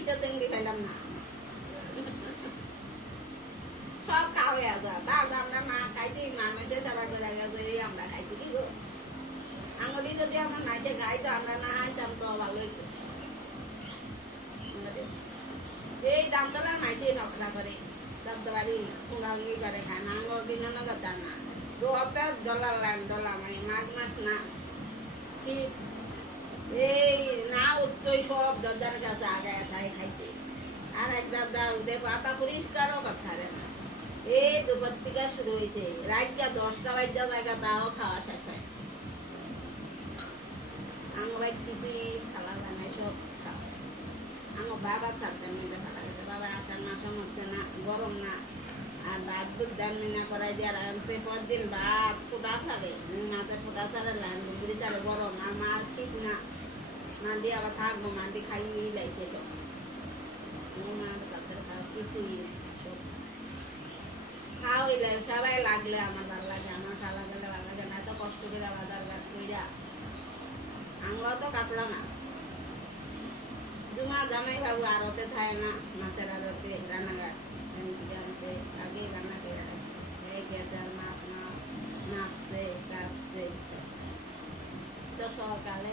ইচ্ছা চিংড়ি খাইলাম না সব খাওয়া যা তাও আমরা মা খাইছি মানুষের সবাই বেড়ে গেছে আমরা খাইছি কি গো আঙুলি যদি আমার নাচে খাই তো আমরা না খাইতাম তো ভালো হইতো এই দামতলা নাচে নকরা করে দামতবাড়ি ফুঙ্গাঙ্গি করে খায় না আঙুল দিন কথা না 2 হপ্তাহ ডলার মানে মাঘ মাস না ঠিক এই না উঠতোই সব দরজার কাছে আগে খাইতে আর এক দাদা দেখো আটা পরিষ্কারও কথা রে না এই দুপুর থেকে শুরু হয়েছে রাত 10টা বাজা জায়গা তাও খাওয়া শেষ হয় আমরা কিছুই খালা জানাই সব খাওয়া আমার বাবা চারটার মধ্যে খালা গেছে বাবা আসার মাসম হচ্ছে না গরম না আর ভাত দুধ দান মিনা করাই দিয়ে আনতে পরদিন ভাত ফোটা ছাড়ে মাথায় ফোটা ছাড়ে লাইন গুড়ি ছাড়ে গরম আর মা শীত না মা দিয়ে আবার থাকবো মা দিয়ে খাইয়ে লাইছে সব মার কাছে খাওয়া কিছুই নেই সব খাওয়াইলে সবাই লাগলে আমার ভালো লাগে আমার খালা গেলে ভালো লাগে না এত কষ্ট করে বাজার ঘাট কইরা আমরা তো কাতলা না জুমা জামাই বাবু আরতে থাকে না মাছের আরতে রান্নাঘাট আনছে আগে রান্না করে গেছে মাছ না নাচছে কাটছে তো সকালে